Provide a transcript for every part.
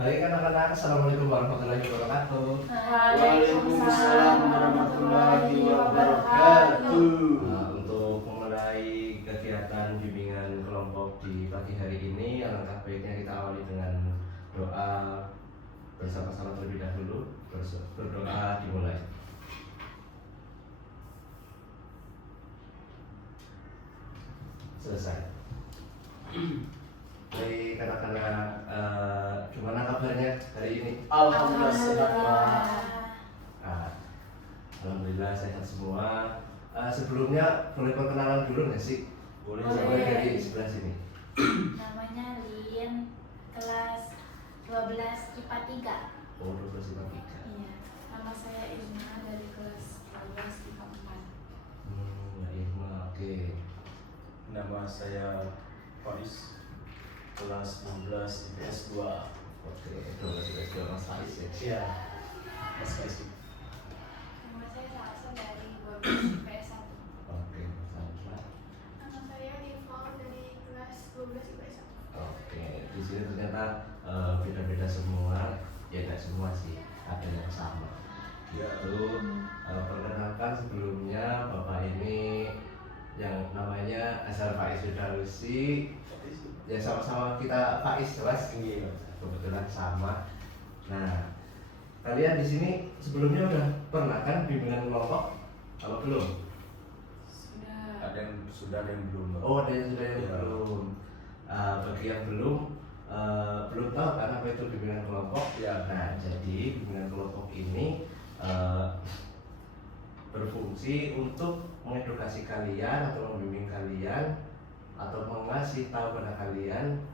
Baik anak-anak, assalamualaikum warahmatullahi wabarakatuh. Waalaikumsalam warahmatullahi wabarakatuh. Untuk memulai kegiatan bimbingan kelompok di pagi hari ini, alangkah baiknya kita awali dengan doa bersama-sama terlebih dahulu. Berdoa dimulai. Selesai. Baik anak-anak, gimana kabarnya hari ini? Alhamdulillah sehat, Pak. Alhamdulillah sehat semua. Sebelumnya boleh perkenalan dulu nggak sih? Boleh. Boleh dari sebelah sini. Namanya Lin, kelas 12 IPA 3. Oh, 12 IPA 3. Iya. Nama saya Irma dari kelas 12 IPA 4. Ya Irma, oke. Nama saya Faiz, kelas 12 IPS 2. Oke, 12 IPS 2 Mas Faiz ya? Iya, Mas Faiz. Nama saya Salsa dari 12 IPS 1. Oke, sama. Nama saya Diva dari kelas 12 IPS 1. Oke, di sini ternyata beda-beda semua. Ya nggak semua sih, ada yang sama. Gitu. Perkenalkan sebelumnya Bapak ini yang namanya Azhar Faiz Firdausy. Ya sama-sama kita Faiz, Mas. Iya. Kebetulan sama. Nah, kalian di sini sebelumnya udah pernah kan bimbingan kelompok? Kalau belum? Sudah. Ada yang sudah, ada yang belum. Oh, ada yang sudah yang Ya. belum. Bagi yang belum tahu kan apa itu bimbingan kelompok. Ya. Nah, jadi bimbingan kelompok ini berfungsi untuk mengedukasi kalian atau membimbing kalian atau mengasih tahu pada kalian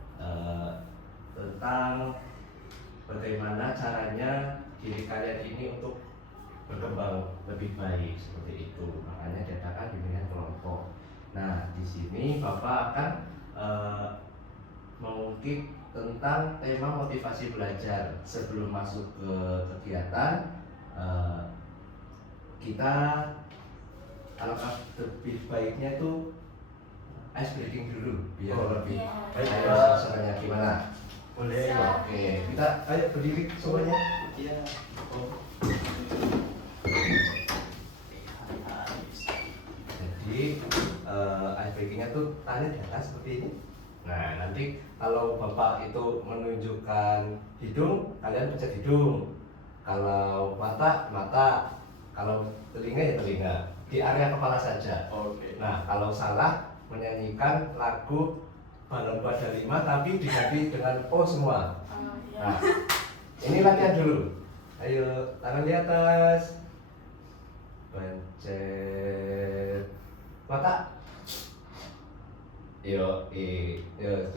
tentang bagaimana caranya diri kalian ini untuk berkembang lebih baik seperti itu. Makanya diadakan bimbingan kelompok. Nah, di sini Bapak akan mengungkit tentang tema motivasi belajar. Sebelum masuk ke kegiatan, kita alangkah lebih baiknya itu ice breaking dulu biar lebih Iya. baik. Ayo suasananya gimana? Boleh. Oke, kita ayo berdiri semuanya. Iya. Jadi ice breakingnya tuh tangan di atas seperti ini. Nah, nanti kalau Bapak itu menunjukkan hidung, kalian pencet hidung. Kalau mata, mata. Kalau telinga ya telinga. Di area kepala saja. Oke. Nah, kalau salah menyanyikan lagu Balon Pada 5 tapi diganti dengan O semua. Oh, iya. Nah, ini latihan dulu. Ayo, tangan di atas. Pencet mata. Yo,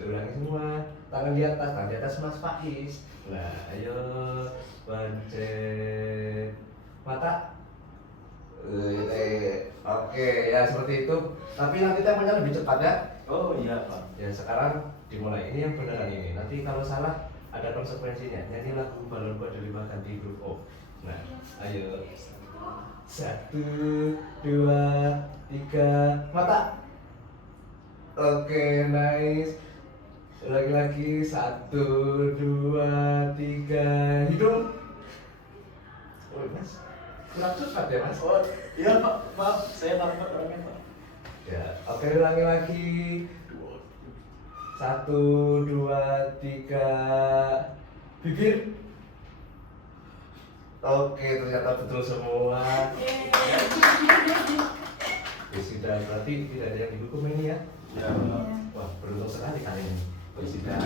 ulangi semua. Tangan di atas Mas Faiz. Nah, ayo pencet mata. Oke, ya seperti itu. Tapi nanti temponya lebih cepat ya. Oh iya, Pak. Ya sekarang dimulai. Ini yang beneran ini. Nanti kalau salah ada konsekuensinya. Nyanyi lagu Balon Pada 5 ganti huruf O. Nah, ayo. 1, 2, 3, mata. Oke, nice. Lagi-lagi 1, 2, 3, hidung. Oh, Mas. Kurang cepat ya, Mas. Oh iya, Pak. Maaf, saya lambat orangnya, Pak. Ya, oke ulangi lagi. 1, 2, 3, bibir. Oke, ternyata betul semua. Ya sudah, berarti tidak ada yang dihukum ini ya. Ya, Pak. Wah, beruntung sekali kali ini. Ya sudah.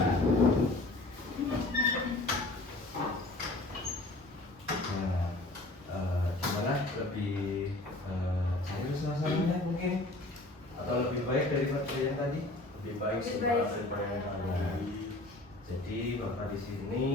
Nah, gimana? Lebih cair suasananya mungkin? Atau lebih baik daripada yang tadi? Lebih baik Lebih sih, baik. Pak, daripada yang tadi. Jadi Bapak di sini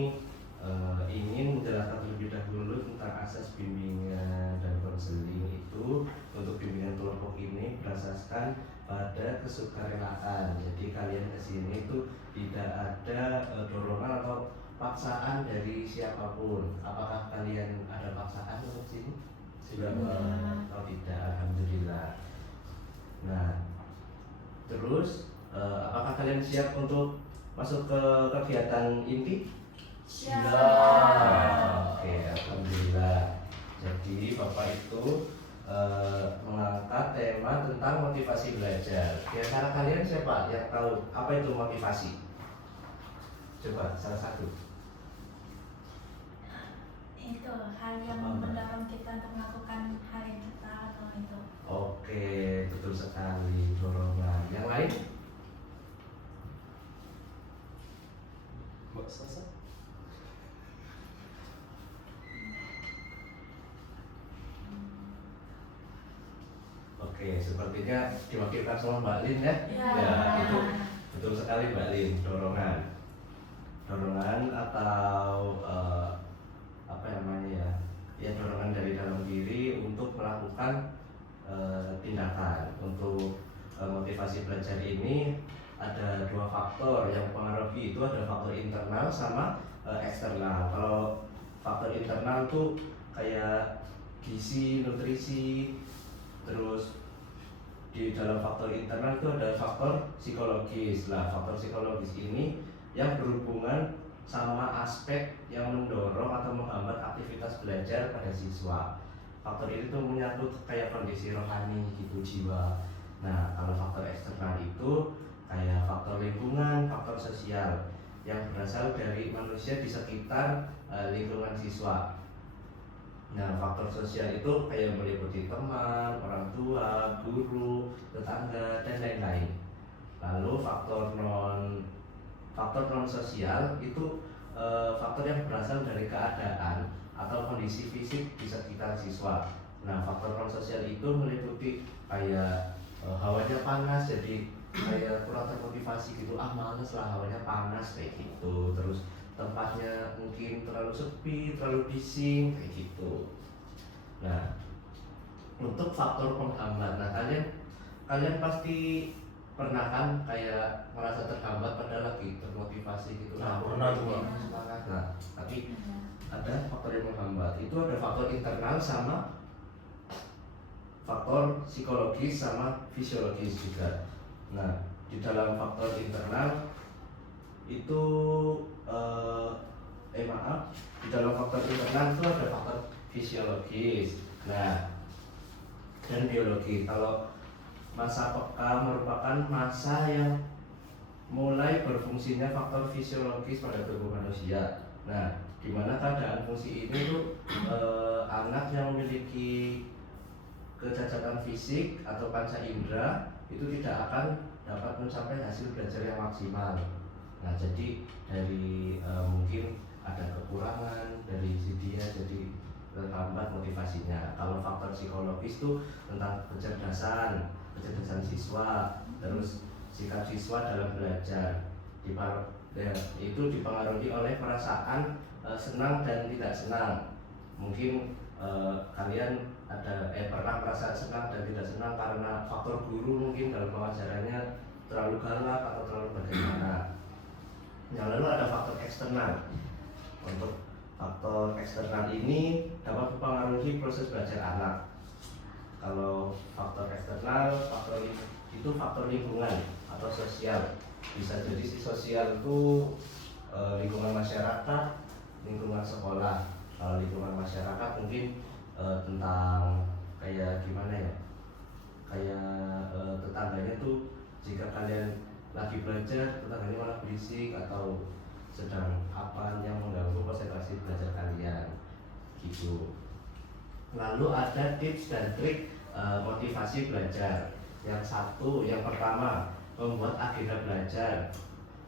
ingin menjelaskan terlebih dahulu tentang asas bimbingan dan konseling itu. Untuk bimbingan kelompok ini berdasarkan pada kesukarelaan. Jadi kalian kesini itu tidak ada dorongan atau paksaan dari siapapun. Apakah kalian ada paksaan untuk sini? Tidak, Iya. Pak. Oh tidak, alhamdulillah. Nah, terus apakah kalian siap untuk masuk ke kegiatan inti? Siap. Oke, alhamdulillah. Jadi Bapak itu mengangkat tema tentang motivasi belajar. Di antara kalian siapa yang tahu apa itu motivasi? Coba salah satu. Itu hal yang mendorong kita untuk melakukan hal yang kita atau itu. Oke, betul sekali, dorongan. Yang lain? Mbak Sasa. Oke, sepertinya diwakilkan sama Mbak Lin ya? Ya. Itu betul sekali Mbak Lin, dorongan. Dorongan atau apa namanya ya? Ya dorongan dari dalam diri untuk melakukan tindakan. Untuk motivasi belajar ini ada dua faktor yang mempengaruhi, itu ada faktor internal sama eksternal. Kalau faktor internal tuh kayak gizi, nutrisi, terus di dalam faktor internal itu ada faktor psikologis. Lah, faktor psikologis ini yang berhubungan sama aspek yang mendorong atau menghambat aktivitas belajar pada siswa. Faktor ini tuh menyangkut kayak kondisi rohani gitu, jiwa. Nah, kalau faktor eksternal itu kayak faktor lingkungan, faktor sosial yang berasal dari manusia di sekitar lingkungan siswa. Nah, faktor sosial itu kayak meliputi teman, orang tua, guru, tetangga, dan lain-lain. Lalu faktor non sosial itu faktor yang berasal dari keadaan atau kondisi fisik di sekitar siswa. Nah, faktor non sosial itu meliputi kayak hawanya panas, jadi kayak kurang termotivasi gitu, males lah, hawanya panas kayak gitu. Terus tempatnya mungkin terlalu sepi, terlalu bising kayak gitu. Nah, untuk faktor penghambat, nah kalian pasti pernah kan kayak merasa terhambat padahal lagi termotivasi gitu. Nah, pernah tuh, Bang. Semangat. Nah, tapi ada faktor yang menghambat. Itu ada faktor internal sama faktor psikologis sama fisiologis juga. Nah, di dalam faktor internal itu di dalam faktor internal itu ada faktor fisiologis, nah, dan biologi. Kalau masa peka merupakan masa yang mulai berfungsinya faktor fisiologis pada tubuh manusia. Nah, di mana keadaan fungsi ini tuh anak yang memiliki kecacatan fisik atau panca indera itu tidak akan dapat mencapai hasil belajar yang maksimal. Nah, jadi dari mungkin ada kekurangan dari si dia, jadi terhambat motivasinya. Kalau faktor psikologis itu tentang kecerdasan siswa, terus sikap siswa dalam belajar. Itu dipengaruhi oleh perasaan senang dan tidak senang. Mungkin kalian pernah merasa senang dan tidak senang karena faktor guru mungkin dalam pengajarannya terlalu galak atau terlalu bagaimana. Yang lalu ada faktor eksternal. Untuk faktor eksternal ini dapat mempengaruhi proses belajar anak. Kalau faktor eksternal, itu faktor lingkungan atau sosial. Bisa jadi si sosial itu lingkungan masyarakat, lingkungan sekolah. Kalau lingkungan masyarakat mungkin tentang kayak gimana ya, kayak tetangganya tuh jika kalian lagi belajar tetangganya malah berisik atau sedang apa yang mengganggu konsentrasi belajar kalian gitu. Lalu ada tips dan trik motivasi belajar. Yang pertama membuat agenda belajar.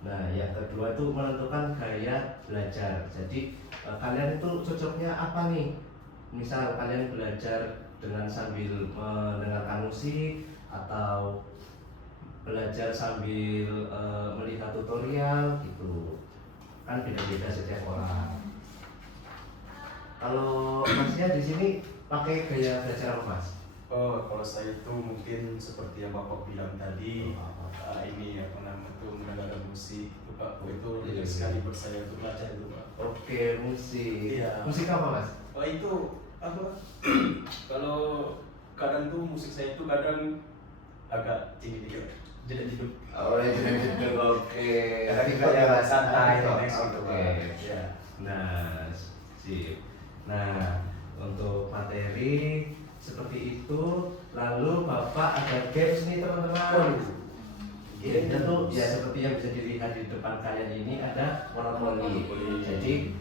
Nah, yang kedua itu menentukan gaya belajar. Jadi kalian itu cocoknya apa nih? Misal kalian belajar dengan sambil mendengarkan musik atau belajar sambil melihat tutorial gitu. Kan beda-beda setiap orang. Kalau Masnya di sini pakai gaya belajar apa, Mas? Oh, kalau saya itu mungkin seperti yang Bapak bilang tadi, ini apa namanya itu mendengarkan musik itu Pak, itu Iya. sekali saya untuk belajar itu Pak. Oke, musik. Iya. Musik apa, Mas? Oh itu apa? Kalau kadang tuh musik saya itu kadang agak tinggi dikit. Jeda hidup. Oh ya jeduk. Oke. Tadi Kayak kayak santai toh. relax gitu, Oke. Pak. Ya. Nah, sip. Nah, untuk materi seperti itu, lalu Bapak ada games nih teman-teman. Gamesnya tuh ya seperti yang bisa dilihat di depan kalian ini ada monopoli. Jadi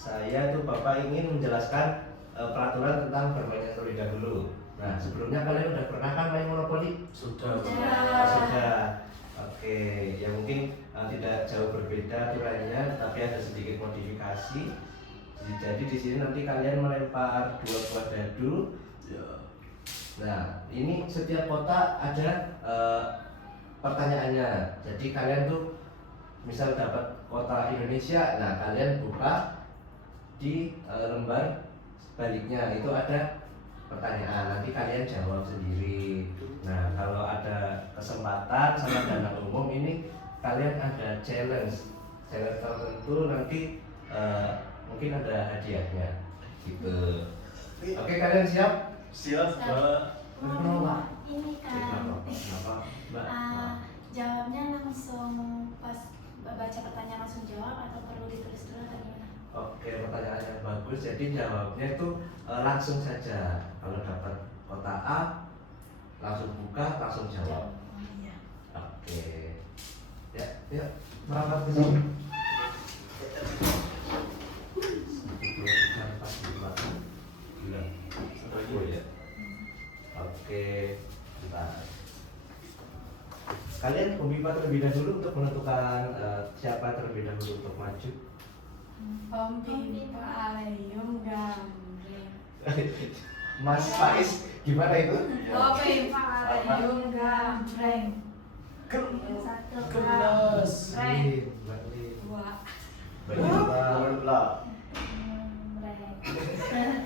saya tuh Bapak ingin menjelaskan peraturan tentang bermainnya terlebih dahulu. Nah, sebelumnya kalian udah pernah kan main monopoli? Sudah. Oh, sudah. Oke, ya mungkin tidak jauh berbeda aturannya, tapi ada sedikit modifikasi. Jadi di sini nanti kalian melempar 2 buah dadu. Ya. Nah, ini setiap kotak ada pertanyaannya. Jadi kalian tuh misal dapat kota Indonesia, nah kalian buka di lembar sebaliknya itu ada pertanyaan, nanti kalian jawab sendiri. Nah, kalau ada kesempatan sama dana umum ini kalian ada challenge tertentu, nanti mungkin ada hadiahnya gitu. Oke, kalian siap? Siap, Pak. Kenapa? Ini kan Kenapa? Mbak? jawabnya langsung pas baca pertanyaan langsung jawab atau perlu ditulis dulu atau gimana? Oke, pertanyaan yang bagus. Jadi jawabnya itu langsung saja. Kalau dapat kota A, langsung buka, langsung jawab. Oh iya. Oke. Ya, ya, merapat ke sini. 1, 2, 3, 4, 5, 6. Oh ya. Oke, bentar. Kalian pembimbing terlebih dahulu untuk menentukan siapa terlebih dahulu untuk maju. Pembimbing Aleyung Gambreng. Mas Faiz, gimana itu? Pembimbing Aleyung Gambreng. Satu Kelas. Gambreng. Mbak Lin. Dua Mbak Lah. Gambreng.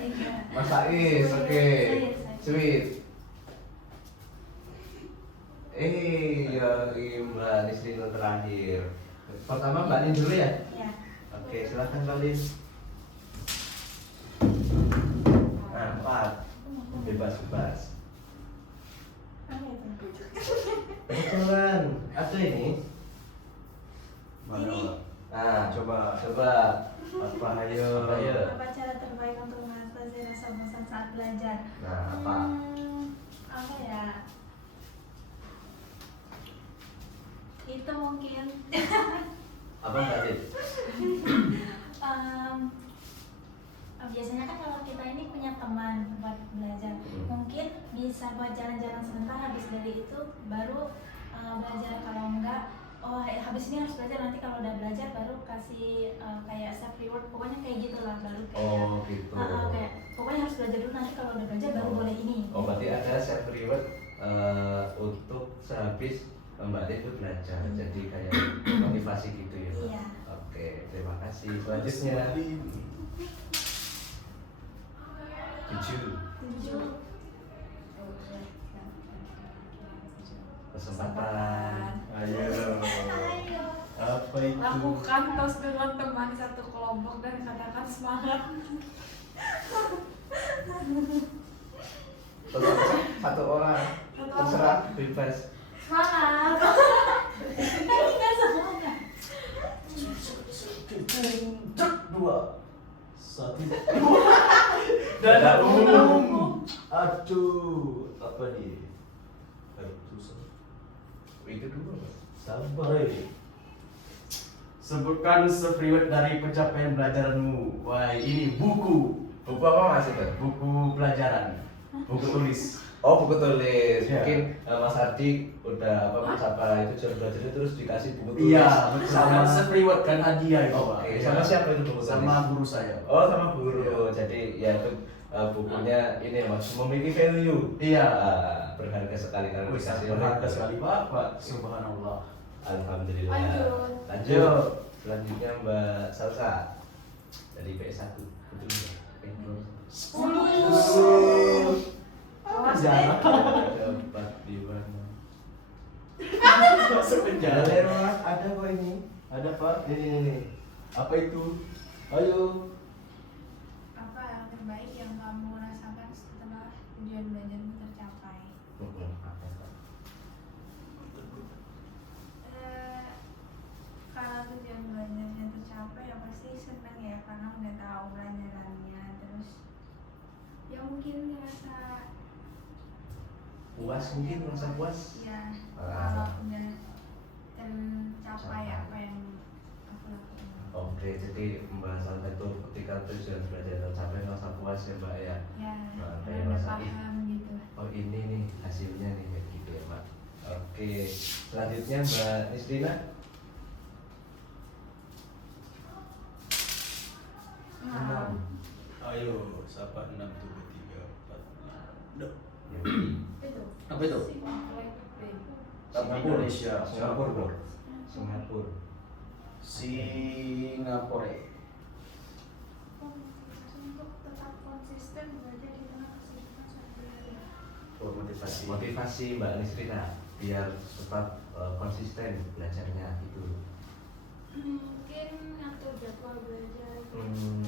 Tiga. Mas Faiz, oke. Sweet. Ya, Mbak Nisrin terakhir. Pertama Mbak Lin dulu ya? Ya. Oke, silakan Mbak Lin. Nah, 4. Bebas. Apa itu? Kebetulan ada ini. Mana, Pak? Nah, Coba. Apa ayo? Apa cara terbaik untuk mengatasi rasa bosan saat belajar? Nah, apa? Apa ya? Itu mungkin Apa Mbak Lin? biasanya kan kalau kita ini punya teman buat belajar, mungkin bisa buat jalan-jalan sebentar, habis dari itu baru belajar. Kalau enggak, habis ini harus belajar, nanti kalau udah belajar baru kasih kayak self reward, pokoknya kayak gitulah, baru kayak Oh, gitu. kayak pokoknya harus belajar dulu, nanti kalau udah belajar baru boleh ini. Oh, berarti ada self reward untuk sehabis Mbak Lin itu belajar. Jadi kayak motivasi gitu ya, Mbak? Iya. Oke, terima kasih. Selanjutnya 7. 7. Kesempatan. Ayo. Ayo. Apa itu? Lakukan tos dengan teman satu kelompok dan katakan semangat. Satu orang. Terserah, bebas. Semangat. Tadi nggak semangat. Cek 2. 1. Dada umum. Aduh, apa nih? Itu dulu, Mas. Sabar ini. Sebutkan self-reward dari pencapaian belajaranmu. Wah, ini buku. Buku apa Mas itu? Buku pelajaran. Buku tulis. Oh, buku tulis. Iya. Mungkin Mas Ardi udah mencapai itu jual belajarnya terus dikasih buku tulis. Iya, betul. Sama self-reward kan hadiah itu, Pak. Oke, Iya. sama siapa itu buku tulis? Sama guru saya. Oh, sama guru. Jadi ya itu bukunya ini Mas, memiliki value. Iya. Berharga sekali kalau Wih, dikasih berharga oleh- sekali, Pak. Subhanallah. Alhamdulillah. Lanjut. Lanjut. Selanjutnya Mbak Salsa dari PS1. Betul nggak? 10. Awas Jarak. Dapat di mana? Masuk penjara. Ada Mas, ada kok ini. Ada, Pak. Ini. Apa itu? Ayo. Apa yang terbaik yang kamu rasakan setelah tujuan belajarmu tercapai? puas mungkin, merasa puas. Ya, Ah. kalau udah tercapai apa yang aku lakukan. Oke, jadi pembahasan itu ketika tujuan belajar tercapai merasa puas ya Mbak ya. Ya, Nah, udah kayak merasa paham gitu. oh ini nih hasilnya nih kayak gitu ya Mbak. Oke, selanjutnya Mbak Nisrina. Nah, Ayo, siapa 6 tuh 3 4 5. itu. Apa itu? Singapura. Indonesia. Singapura bro. Singapura. Singapura. Untuk tetap konsisten belajar di tengah kesibukan sehari-hari. Oh, motivasi. Motivasi Mbak Nisrina biar tetap konsisten belajarnya gitu. Mungkin ngatur jadwal belajar.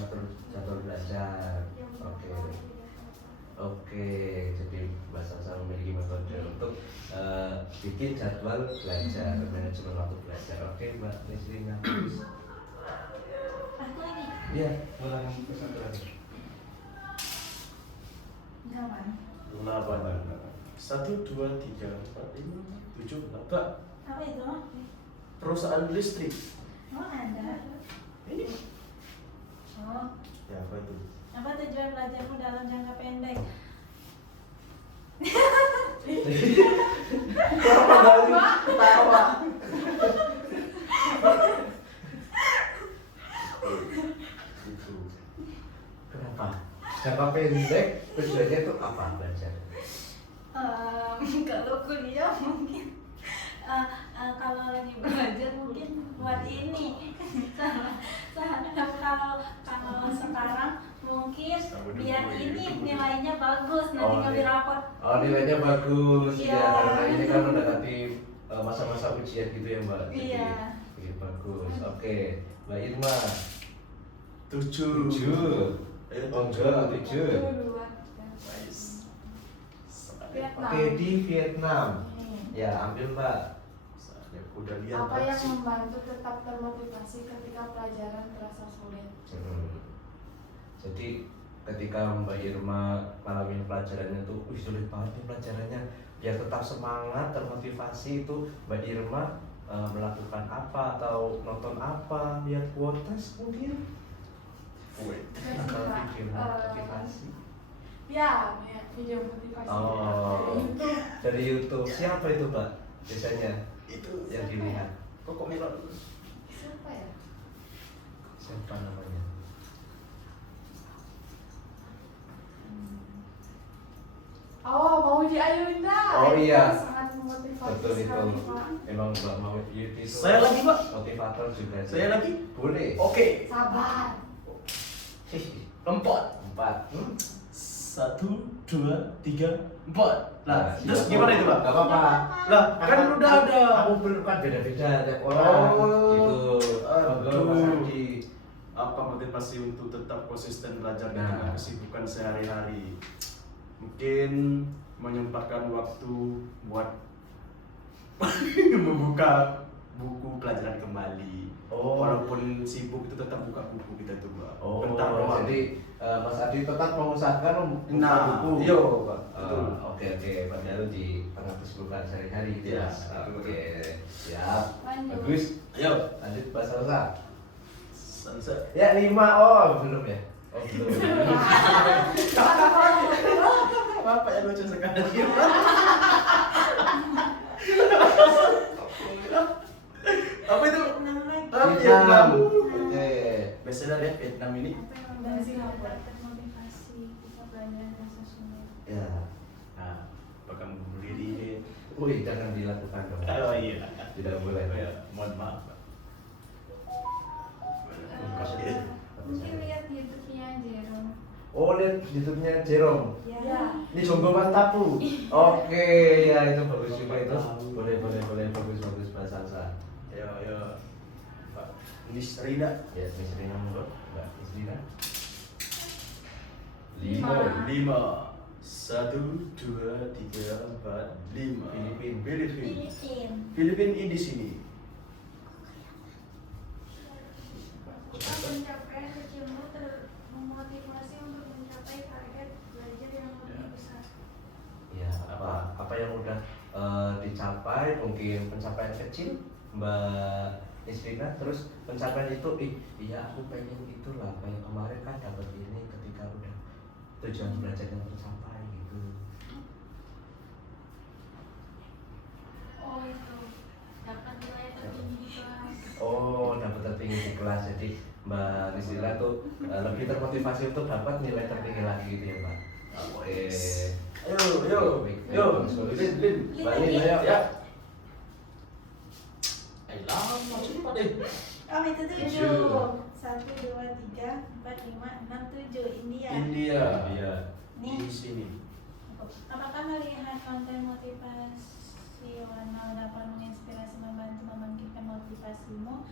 Atur jadwal belajar. Yang Oke. berapa tidak apa. Oke, jadi Mbak Salsa memiliki metode untuk bikin jadwal belajar, manajemen waktu belajar. Oke, Mbak Nisrina. Aku lagi. Iya, ulang ke satu lagi. 8. 8. 1 2 3 4 5 7 8. Apa itu? Perusahaan listrik. Oh ada. Ini. Oh, Ya, apa itu? apa tujuan belajarmu dalam jangka pendek? Ketawa. Itu. Kenapa? Jangka pendek tujuannya itu apa belajar? Kalau kuliah mungkin kalau lagi belajar mungkin buat ini. Kalau sekarang mungkin biar ini nilainya bagus nanti Oh, ngambil iya. rapor. Oh, nilainya bagus ya, Iya. karena ini kan mendekati masa-masa ujian gitu ya Mbak. Jadi, Iya. iya, bagus. Oke, Mbak Irma. 7. 7. Ayo, Oh enggak, 7. Nice. Vietnam. Oke, di Vietnam. Nih. Ya, ambil Mbak. Ya, udah lihat. Apa yang membantu tetap termotivasi ketika pelajaran terasa sulit? Jadi ketika Mbak Irma ngalamin pelajarannya tuh, wih sulit banget nih pelajarannya. Biar tetap semangat, termotivasi itu Mbak Irma melakukan apa atau nonton apa, lihat kuotas mungkin atau video motivasi. Ya, video motivasi. Oh, Dari YouTube. dari YouTube. Siapa itu Mbak biasanya Itu yang dilihat? Koko Melon. Siapa ya? Siapa namanya? Oh, Maudy Ayunda. Oh, iya. Sangat memotivasi Betul itu. sekali, Pak. Memang Mbak mau itu Saya lagi, Mbak. motivator juga sih. Saya lagi. Boleh. Oke. Sabar. Empat. 4. 1 2 3 4. Lah, terus siap. gimana itu, Pak? Gak apa-apa. Lah, kan udah ada. Aku belum kan beda-beda tiap orang. Oh, Gitu. aduh. Mas Adi. Apa motivasi untuk tetap konsisten belajar Nah. dengan kesibukan sehari-hari? Mungkin menyempatkan waktu buat membuka buku pelajaran kembali. Oh. Walaupun sibuk itu tetap buka buku kita tuh, Mbak. Oh, Bentar doang. jadi Mas Adi tetap mengusahakan membuka Nah, buku. iya, Pak. Betul. Oke, Berarti itu di tengah kesibukan sehari-hari gitu, Iya, Mas. betul. Oke, siap. Lanjut. Bagus. Ayo, Lanjut Mbak Salsa. sunset. Ya 5. Oh, belum ya? Oh, belum. Bapak yang lucu sekali. Apa itu? Vietnam. Oke. Biasanya lihat Vietnam ini. Apa yang membantu dapat termotivasi ketika belajar rasa sulit? Ya. Nah, bakal bunuh diri ini. Wih, jangan dilakukan dong. Oh iya. Tidak boleh. Oh iya, mohon maaf, Pak. Mungkin lihat YouTube-nya Jerome. Oh, lihat YouTube-nya Jerome. Ya. Ini Jonggo Mantapu. Oke, ya itu bagus juga itu. Boleh, bagus Mbak Salsa. Ayo. Pak Nisrina. Ya, Miss Rina menurut Mbak Miss Rina. 5. 5 1 2 3 4 5 Filipin. Filipin ini di sini. Pencapaian kecilmu memotivasi untuk mencapai target belajar yang lebih besar. Ya, apa yang kemarin mungkin pencapaian kecil Mbak Isrina, terus pencapaian itu iya aku pengen itulah kayak kemarin kan dapat ini ketika udah tujuan belajar yang tercapai gitu. Oh itu dapat nilai tertinggi di kelas. Oh, dapat tertinggi di kelas. Jadi Mbak Isrina tuh lebih termotivasi untuk dapat nilai tertinggi lagi gitu ya Mbak. Oke. Yo, Lin, balik ayo. ya. Lama cepat deh. Oh itu 7. 1, 2, 3, 4, 5, 6, 7. India. India. Nih. Di sini. Apakah melihat konten motivasional dapat menginspirasi, membantu membangkitkan motivasimu?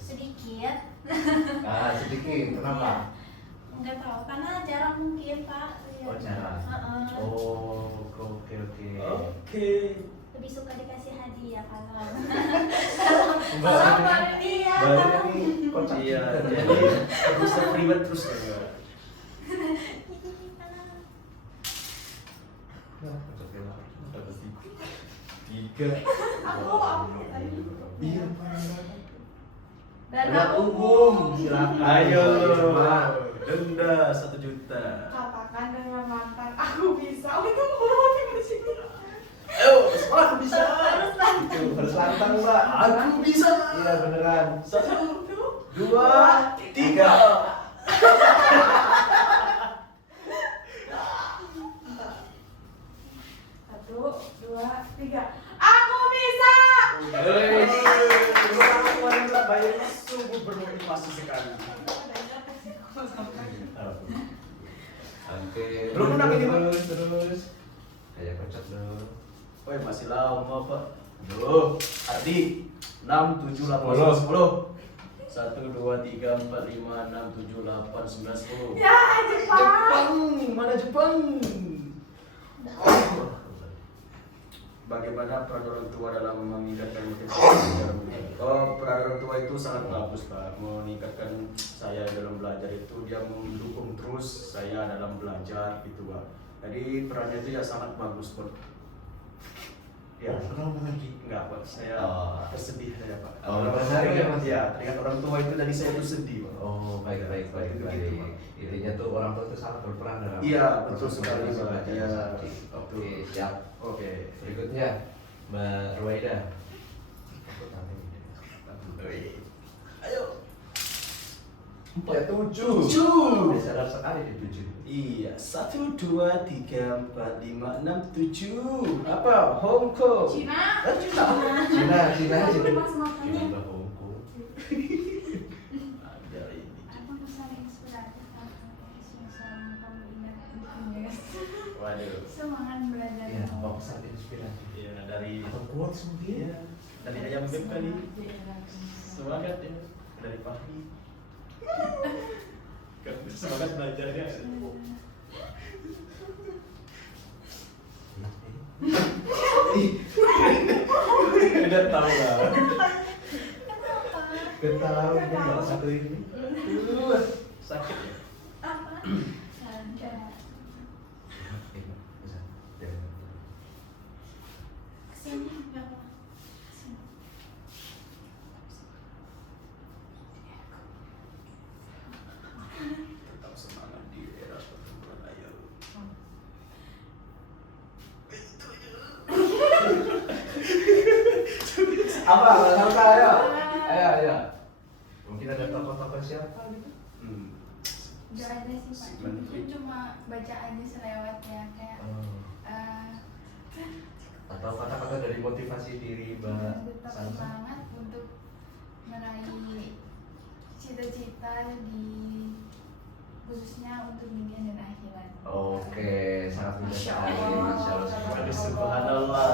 Sedikit. Ah, sedikit. Kenapa? Enggak tahu, karena jarang mungkin Pak. Oh, jarang. Oh, oke. Oke. Lebih suka dikasih hadiah kalau. Mbak Iya. ini kocak Iya, juga. jadi harus terlibat terus ya. Tiga. Aku tadi. Iya. Dana umum, silakan. Ayo, Pak. denda 1 juta. Katakan dengan mantan, aku bisa untuk memotivasi. Ayo, semangat bisa. Itu harus lantang Mbak. Aku bisa. Iya beneran. 1, 2, 3. Satu, dua, tiga. Aku bisa. Wanita bayi sungguh bermotivasi sekali. Oke. Belum menang ini, Pak. Terus. Kayak kocak dong. Woi, masih lama, Pak. Aduh, Ardi. 6, 7, 8, 10. 10. 1, 2, 3, 4, 5, 6, 7, 8, 9, 10. Ya, Jepang. Mana Jepang? Bagaimana peran orang tua dalam meningkatkan motivasi? Oh, peran orang tua itu sangat bagus, Pak. Meningkatkan saya dalam belajar itu, dia mendukung terus saya dalam belajar gitu, Pak. Jadi perannya itu ya sangat bagus, Pak. Ya, Kenapa lagi? enggak, Pak. Saya tersedih saya, Pak. Oh, Orang tersedih ya, Mas? ya, teringat orang tua itu dari saya itu sedih, Pak. Oh, baik. Gitu, Pak. Intinya tuh orang tua itu sangat berperan dalam. Iya, betul sekali, proses Pak. belajar Iya. tadi. Oke, siap. Oke. Berikutnya Mbak Ruwaida. Ayo. 7. Sadar sekali di 7. Iya, 1, 2, 3, 4, 5, 6, 7. Apa? Hong Kong. Cina. Cina. Mas makanya. Cina Hongkong. Ada ini. Aku bisa inspirasi yang selalu kamu ingat intinya. Waduh. Semangat belajar. Iya, pesan inspiratif. Iya, dari Atau quotes mungkin? Iya, dari ayam beb kali. Semangat ya, dari Fahri. Semangat belajarnya. Udah tahu lah. Ketahui kan Mbak satu ini. Sakit ya. Apa? Kesini enggak apa. Kesini. Tetap semangat di era pertempuran ayo. Apa? Nggak tahu ayo. Mungkin ada tokoh-tokoh siapa gitu? Gak ada sih Pak, mungkin cuma baca aja selewat ya kayak Atau kata-kata dari motivasi diri Mbak tetap Salsa. semangat untuk meraih cita-cita di khususnya untuk dunia dan akhirat. Oke, sangat mudah Masya sekali. Allah. Masya Allah. Aduh, subhanallah.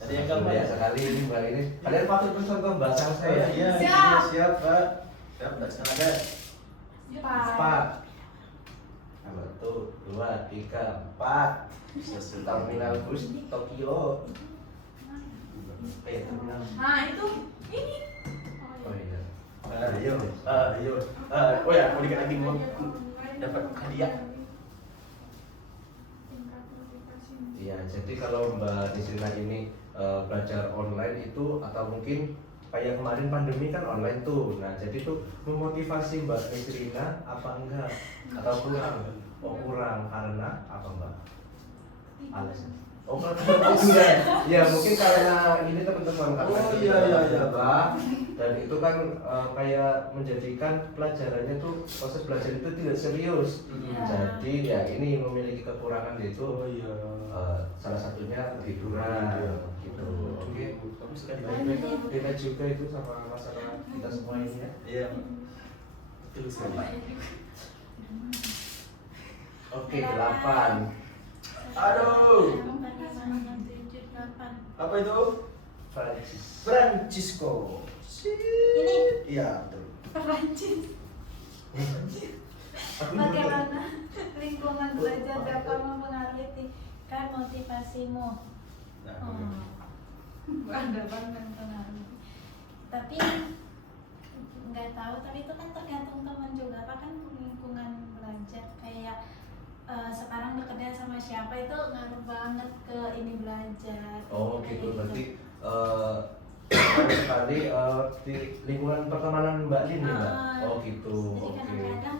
Tadi yang Luar kamu biasa sekali ini Mbak ini. Kalian patut mencontoh Mbak Salsa ya? Iya, Siap. siap, Pak. Siap, tak sekarang guys. Empat. 1, 2, 3, 4. Terminal bus Tokyo. Terminal. Nah itu ini Oh iya. Ayo. Oh ya, mau dikasih mau dapat hadiah. Tingkat motivasi. Iya, Ya, jadi kalau Mbak Nisrina ini belajar online itu atau mungkin kayak kemarin pandemi kan online tuh. Nah, jadi tuh memotivasi Mbak Nisrina apa enggak? Atau kurang? Oh, kurang karena apa Mbak? Alasan. Oh, karena enggak. Ya, mungkin karena ini teman-teman karena Oh, kita iya. Mbak. Dan itu kan kayak menjadikan pelajarannya tuh proses belajar itu tidak serius. Iya. Jadi ya ini memiliki kekurangan yaitu Oh iya. salah satunya tiduran gitu. Oke. Kamu suka Baik-baik. Beda juga itu sama masalah kita semua ini ya. Iya. Betul sekali. Oke, 8. Aduh. 5, 6, 7, 8. Apa itu? Prancis. Francisco. Ini Iya, betul. Perancis. Bagaimana lingkungan belajar dapat mempengaruhi motivasimu? Nah, Ada banget pengaruh. Tapi nggak tahu, tapi itu kan tergantung teman juga. Apa kan lingkungan belajar kayak sekarang dekatnya sama siapa itu ngaruh banget ke ini belajar. Oh, Kayak gitu. Berarti sekali di lingkungan pertemanan Mbak Lin nih, Mbak. Oh, gitu. Jadi Oke. kadang-kadang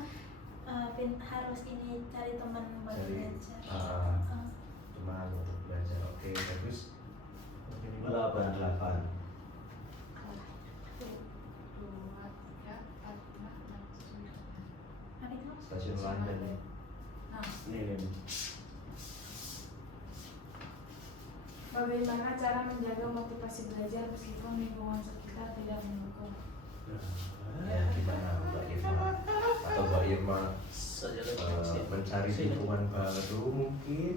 harus ini cari teman buat Cari, belajar. teman untuk belajar. Oke, bagus. Oke, 8. 8. 1, 2, 3, 4, 5, 6, 7. Apa itu? Stasiun London nih. Nah, Ini. bagaimana cara menjaga motivasi belajar meskipun lingkungan sekitar tidak mendukung? Ya, gimana Mbak Irma? Atau Mbak Irma Saja mencari lingkungan baru mungkin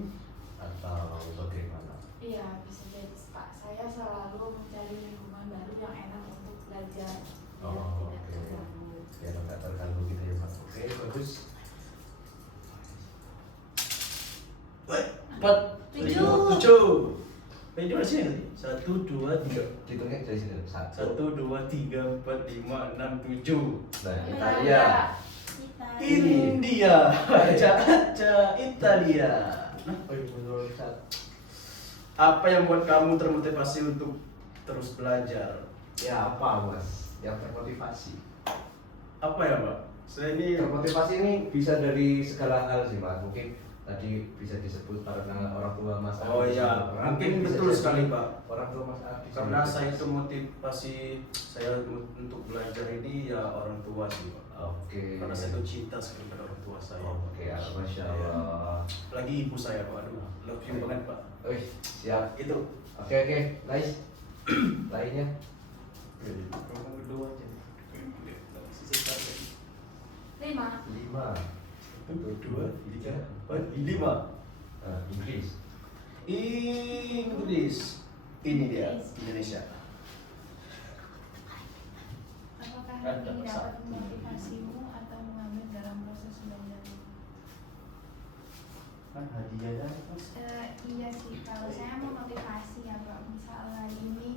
atau bagaimana? Iya, bisa jadi Pak. Saya selalu mencari lingkungan baru yang enak untuk belajar biar Oh, tidak oke. terganggu. Biar nggak terganggu gitu ya Pak. Oke, bagus. 4, 7. 7. Ini di sini. 1, 2, 3. Hitungnya dari sini. 1, 2, 3, 4, 5, 6, 7. Nah, Italia. India. Aja Italia. Oh, menurut saya. Apa yang membuat kamu termotivasi untuk terus belajar? Ya apa Mas? Yang termotivasi. Apa ya, Mbak? Saya ini Termotivasi ini bisa dari segala hal sih Mas. Mungkin tadi bisa disebut karena orang tua Mas Oh Adi. iya, Orang mungkin bisa betul jadi sekali, Pak. Orang tua Mas Adi. Karena saya itu motivasi saya untuk belajar ini ya orang tua sih, Pak. Oke. Karena saya itu cinta sekali pada orang tua saya. Oke, Masya Allah. Lagi ibu saya, Pak. Aduh, love you banget, Pak. Wih, siap. Itu. Oke, nice. Lainnya? Kamu berdua aja. 5. 5. 2, 3, 4, 5. Inggris. Inggris. Ini dia, Indonesia. Apakah Ada ini masalah. dapat memotivasimu atau mengambil dalam proses belajarmu? Kan hadiahnya Iya sih, kalau saya memotivasi ya Pak, misal hari ini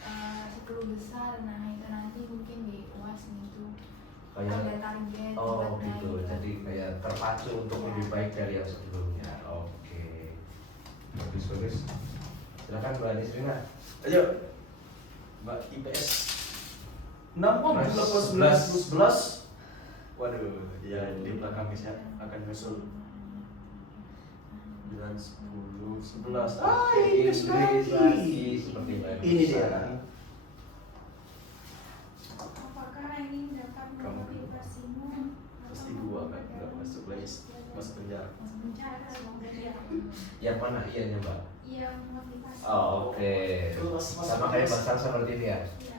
10 besar, nah itu nanti mungkin di UAS gitu ada Kayak target oh buat gitu. naik. Jadi kayak terpacu untuk Iya. lebih baik dari yang sebelumnya. Oke. Bagus. Silakan Mbak Nisrina. Ayo. Mbak IPS 6, Mas, 11, 11. Waduh, ya di belakang saya akan nyusul 9, 10, 11. Ah, Inggris Inggris lagi seperti Mbak Ini dia. Nisrina. Apakah ini dapat Kamu memotivasimu pasti gua kan nggak masuk lagi masuk penjara. Masuk penjara, semoga dia Yang mana ianya Mbak? yang motivasi. Oh, oke. Sama kayak Mbak Sang seperti ini ya. Iya.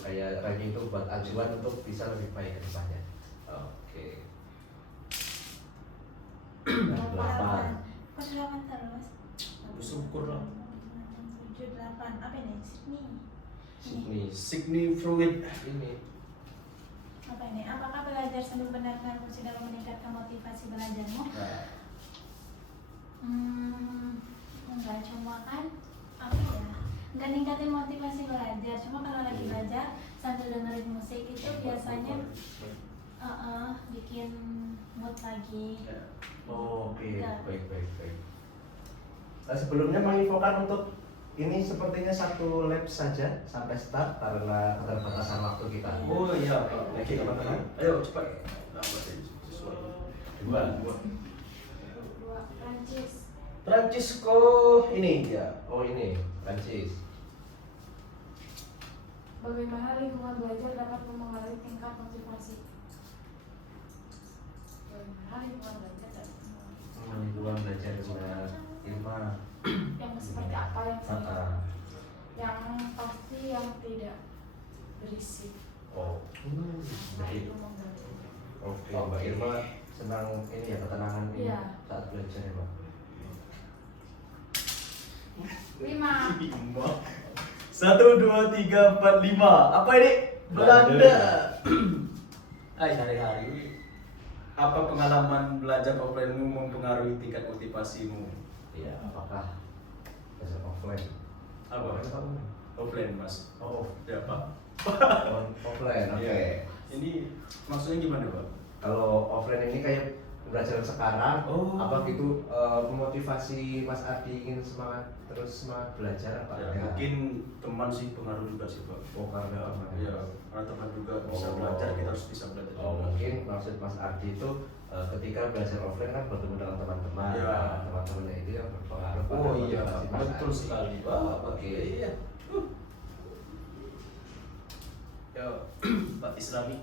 Kayak ranking itu buat acuan untuk bisa lebih baik ke depannya. Oke. 8. Kok 8 terus? Bersyukur lah. 7, 8. Apa ini? Sydney. Sydney. Signi Fruit. Ini. Apa ini? Apakah belajar sambil benar-benar fungsi dalam meningkatkan motivasi belajarmu? Nah, Enggak cuma kan apa ya? Enggak ningkatin motivasi belajar. Cuma kalau lagi belajar sambil dengerin musik itu biasanya bikin mood lagi. ya. Oh, oke. Enggak. Baik. sebelumnya menginfokan untuk ini sepertinya 1 lap saja sampai start karena keterbatasan waktu kita. Oh iya Pak. Oke teman-teman. Ayo cepat. Nah, berarti sesuai. Dua. Dua Prancis. Francisco ini ya. Oh ini Prancis. Bagaimana lingkungan belajar dapat mempengaruhi tingkat motivasi? Bagaimana lingkungan belajar dapat mempengaruhi? Lingkungan belajar dengan Irma. Yang seperti apa yang saya? Yang pasti yang tidak berisik. Oh. Nah, Jadi itu membantu. oke, Mbak Irma senang ini ya ketenangan ini Iya. saat belajar ya, Mbak. 5. 1, 2, 3, 4, 5. Apa ini? Belanda. Hari-hari. Apa pengalaman belajar offline-mu mempengaruhi tingkat motivasimu? Iya, apakah belajar offline? Apa? Offline, Offline Mas. Oh, Ya Pak. offline. Oke. Iya. Ini maksudnya gimana Pak? Kalau offline ini kayak belajar sekarang, Oh. apa gitu memotivasi Mas Ardi ingin terus semangat belajar apa Ya, enggak? mungkin teman sih pengaruh juga sih Pak. Oh, karena teman. Ya, karena teman juga bisa Oh. belajar, kita harus bisa belajar Oh, juga. mungkin maksud Mas Ardi itu ketika belajar offline kan bertemu dengan teman-teman. Iya. Nah, teman-temannya itu yang berpengaruh pada Oh iya, motivasi Mas betul Ardi. sekali. Oh, Oke, iya. Ya, Pak Islami.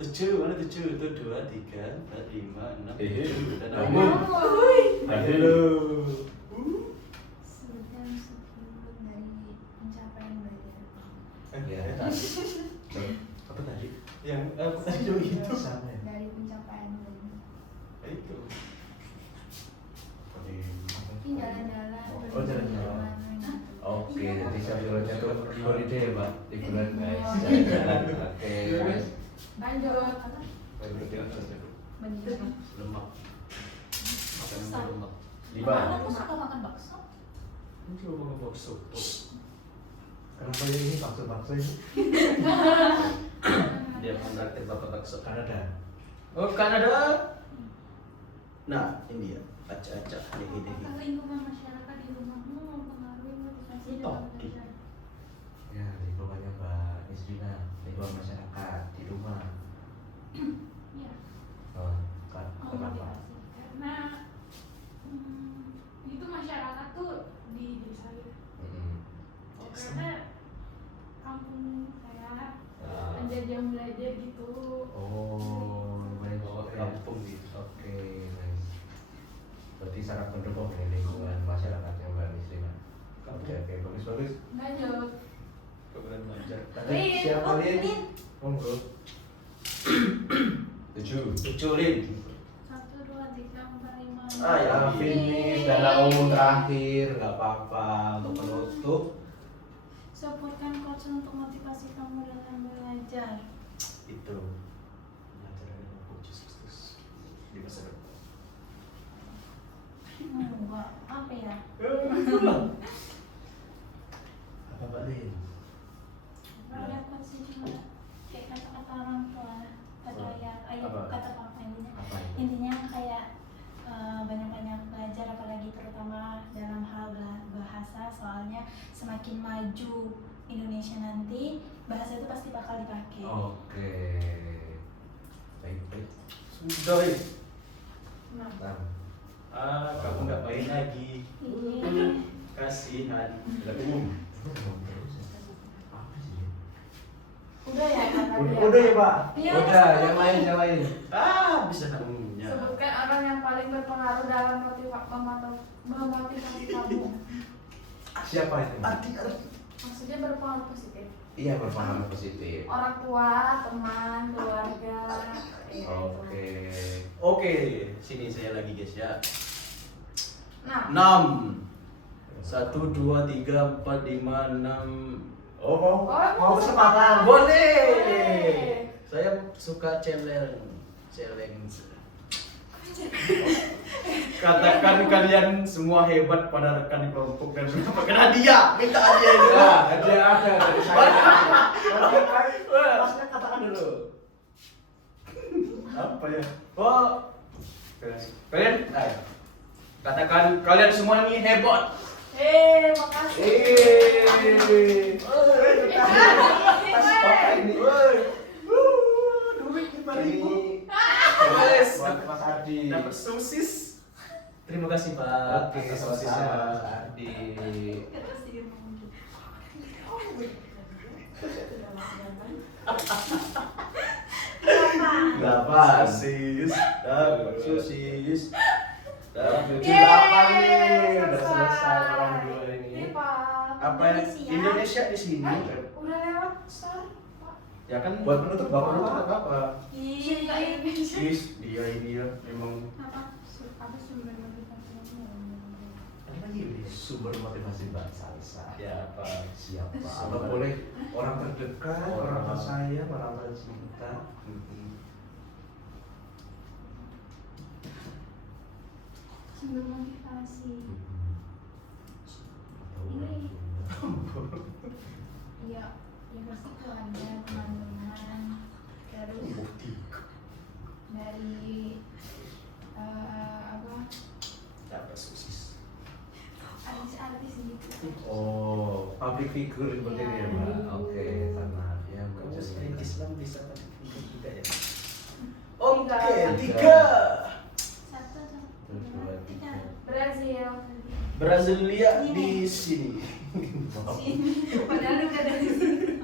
Tujuh, mana tujuh? Itu 2, 3, 4, 5, 6, 7. Dan Bangun. Aduh. Sebutkan 10 dari pencapaian belajar. Ya. Apa tadi? Yang apa tadi dong itu? Sama ya? Dari pencapaian belajar. Itu. Mungkin jalan-jalan. Oh, jalan-jalan. Oke, jadi sambilnya tuh holiday ya, Pak, liburan guys. Jalan-jalan. Oke, guys. Lanjut. Lemak. Makanan berlemak. Anak tuh suka makan bakso. Ini lo makan bakso. Kenapa ya ini bakso-bakso ini? Dia menraktir bapak bakso. Kanada. Oh, Kanada. Nah, ini ya. Acak-acak. Ini. Apakah lingkungan masyarakat di rumahmu mempengaruhi motivasi dalam Topi. belajar? Ya, lingkungannya Mbak Nisrina, lingkungan masyarakat di rumah. Ya, Oh, kan, kenapa? motivasi. Karena itu masyarakat tuh di desa gitu. Mm-mm. Karena kampung saya Ya. ada jam belajar gitu. Oh, lumayan Bawa juga ya. kampung gitu. Oke, nice. Berarti sangat mendukung ini lingkungan masyarakatnya Mbak Nisrina. Oke, bagus-bagus. Lanjut. Kemudian belajar. Tadi siapa Lin? Monggo. 7. Cuculin. 1, 2, 3, 4, 5. Ah, ya. Finish dan umum terakhir, nggak apa-apa untuk penutup. Supportkan coach untuk motivasi kamu dalam belajar. Itu. Belajar dengan coach Kristus di masa depan. Enggak, apa ya? Apa Mbak Lin? Ada coach sih cuma kayak kata-kata orang tua, kata ya, ayah, Apa? kata papa intinya. Apa itu? Intinya kayak banyak-banyak belajar apalagi terutama dalam hal bahasa, soalnya semakin maju Indonesia nanti bahasa itu pasti bakal dipakai. Oke. Baik. Sudah, ya. Nah, Nah, Ah, kamu nggak main lagi. Iya. Kasihan. udah umum. Apa sih? udah ya Kak tadi ya? Udah ya Pak. Iya, Udah, udah. yang lain. Ah, bisa umumnya. Sebutkan orang yang paling berpengaruh dalam memotivasi kamu. Siapa itu? Maksudnya berpengaruh positif. Iya, berpengaruh positif. Orang tua, teman, keluarga. Oke. Oke, sini saya lagi guys ya. Nah, 6. 1, 2, 3, 4, 5, 6. Oh, mau kesempatan. kesempatan. Boleh. Saya suka challenge. Katakan kalian semua hebat pada rekan kelompok dan mendapatkan hadiah. Minta hadiah itu. Ya, dia ada dari saya. Maksudnya katakan dulu. Apa ya? Oh, kalian, katakan kalian semua ini hebat. Makasih. Duit 5.000. Ini buat Mas Ardi. Dapat sosis. Terima kasih Pak. Oke, atas sosisnya sosisnya. Mas Ardi. Delapan. Sosis. Dapat sosis. Dapat Tujuh delapan nih, udah selesai orang dua ini. apa Indonesia di sini? Udah lewat, Star. Ya kan Buat penutup bapak penutup apa? Cinta Indonesia. Yes, dia memang Apa sumber motivasi Ada lagi nih sumber motivasi Mbak Salsa. ya apa? Siapa? Sumber. Apa boleh orang terdekat, orang tersayang, orang tercinta. sumber motivasi Ini. Iya, ya pasti keluarga, teman-teman, terus dari apa Dapat sosis. artis-artis gitu. Oh, public figure seperti ini ya Mbak. Oke, karena ya Kamu menjadi selain Islam bisa juga ya? Oke, tiga. satu Dua, tiga. Brazil. Brasilia di sini. Padahal udah dari sini.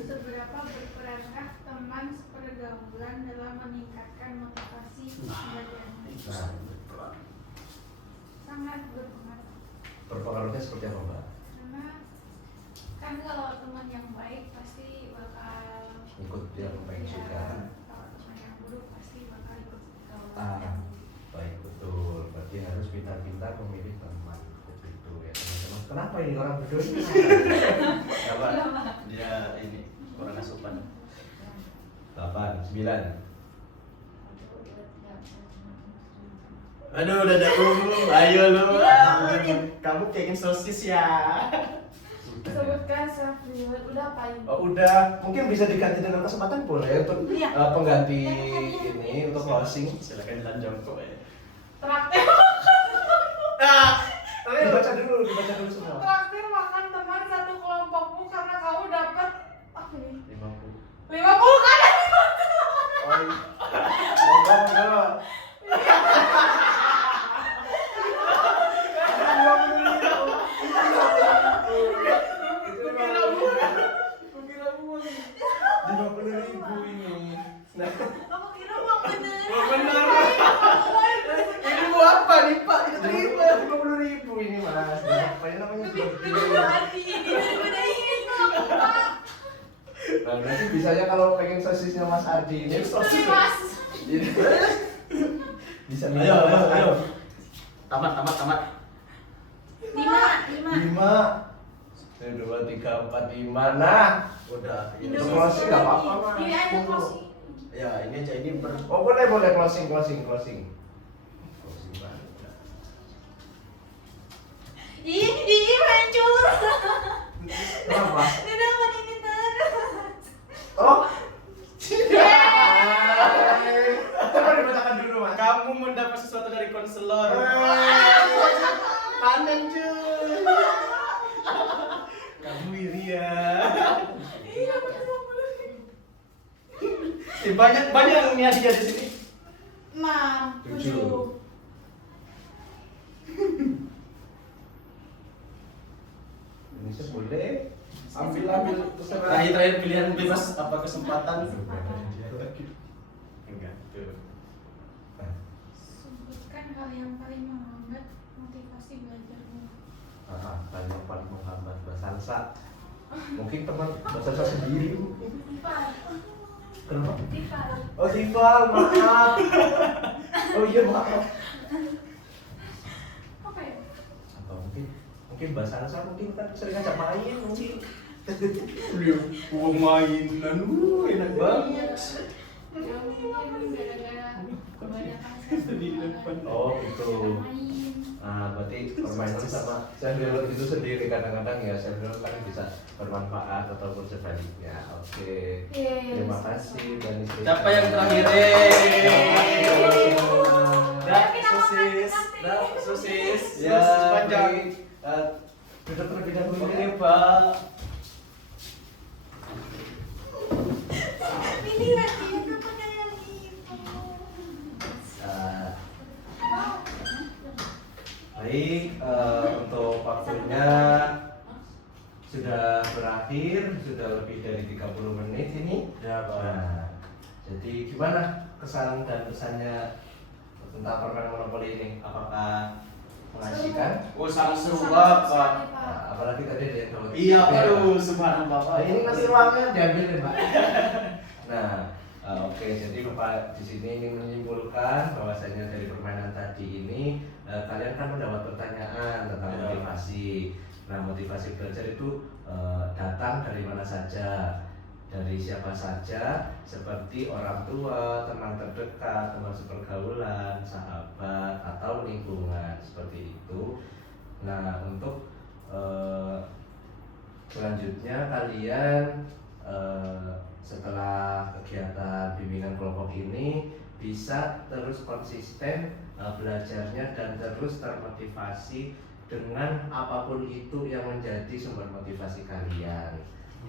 seberapa berperankah teman sepergaulan dalam meningkatkan motivasi belajarnya? Nah, Sangat berpengaruh berpengaruhnya seperti apa Mbak? karena kan kalau teman yang baik pasti bakal Ikut yang baik ya, juga. kalau teman yang buruk pasti bakal ikut gaul Ah, yang baik betul. Berarti harus pintar-pintar memilih teman begitu ya teman-teman. Kenapa ini orang berdua? Apa? Dia ini orang asupan. 8, 9. Aduh, udah ada umum. Ayo lu. Kamu pengen sosis ya? Sebutkan self reward udah apa ini? Oh, udah, mungkin bisa diganti dengan kesempatan boleh untuk Iya. pengganti ini untuk closing. Silakan lanjut kok ya. Traktir Dibaca dulu semua. traktir makan teman satu kelompokmu karena kamu dapat apa ini? 50. 50 kan? Oh, monggo. Nah, Kamu kira mau bener? Benar. Ini mau apa nih Pak? Kita terima. 50.000 ini Mas. Apa yang namanya Lebih seperti hati ini daripada ini kamu Pak. Nah, nanti bisanya kalau pengen sosisnya Mas Ardi ini Sosis. Mas. bisa Ayo. Tamat. 5. 2, 3, 4, 5. Nah, Udah. untuk closing nggak apa-apa Mas. Ini aja closing. Ya, ini aja ini Oh, boleh closing. Closing banget. Ih, hancur. Kenapa? Dia dapat ini terus. Oh. Coba dibacakan dulu Mas. kamu mendapat sesuatu dari konselor. Panen cuy. Kamu Wiria. Iya, betul. Banyak yang hadiah di sini. 6, 7. Indonesia boleh. Ambil terserah. Terakhir pilihan bebas apa kesempatan? Enggak tuh. sebutkan hal yang paling menghambat motivasi belajarmu. Banyak paling menghambat Mbak Salsa. Mungkin teman Mbak Salsa sendiri. Kenapa? Oh, Tival, maaf. Oh iya, maaf. Apa ya? Apa mungkin Mbak Salsa mungkin kan sering ngajak main mungkin. Beliau uang mainan, enak banget. Ya mungkin gara-gara kebanyakan Di depan. Oh, gitu. main Nah, berarti permainan sama self development itu sendiri kadang-kadang ya self development kan bisa bermanfaat ataupun sebaliknya. Oke. Terima kasih dan istri. Siapa yang terakhir? Sosis Ya, panjang. duduk terlebih dahulu Oke, ya. Pak. Ini lagi itu pakai yang itu. Uh, Baik, untuk waktunya sudah berakhir, sudah lebih dari 30 menit ini. Ya, Pak. Nah, jadi gimana kesan dan pesannya tentang permainan monopoli ini? Apakah mengasihkan? Oh, sangat seru banget, Pak. Nah, apalagi tadi ada yang tahu. Iya, aduh, subhanallah, Pak. Nah, ini masih uangnya diambil ya, Pak. Nah, oke, jadi Bapak di sini ingin menyimpulkan bahwasanya dari permainan tadi ini kalian kan mendapat pertanyaan tentang Ya. motivasi. Nah, motivasi belajar itu datang dari mana saja, dari siapa saja, seperti orang tua, teman terdekat, teman sepergaulan, sahabat, atau lingkungan seperti itu. Nah, untuk selanjutnya kalian setelah kegiatan bimbingan kelompok ini bisa terus konsisten belajarnya dan terus termotivasi dengan apapun itu yang menjadi sumber motivasi kalian.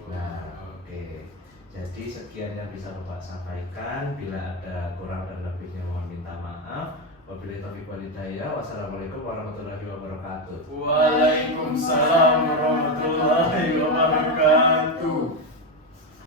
Nah, oke. Jadi sekian yang bisa Bapak sampaikan. Bila ada kurang dan lebihnya mohon minta maaf. Wabillahi taufiq wal hidayah. Wassalamualaikum warahmatullahi wabarakatuh. Waalaikumsalam warahmatullahi wabarakatuh.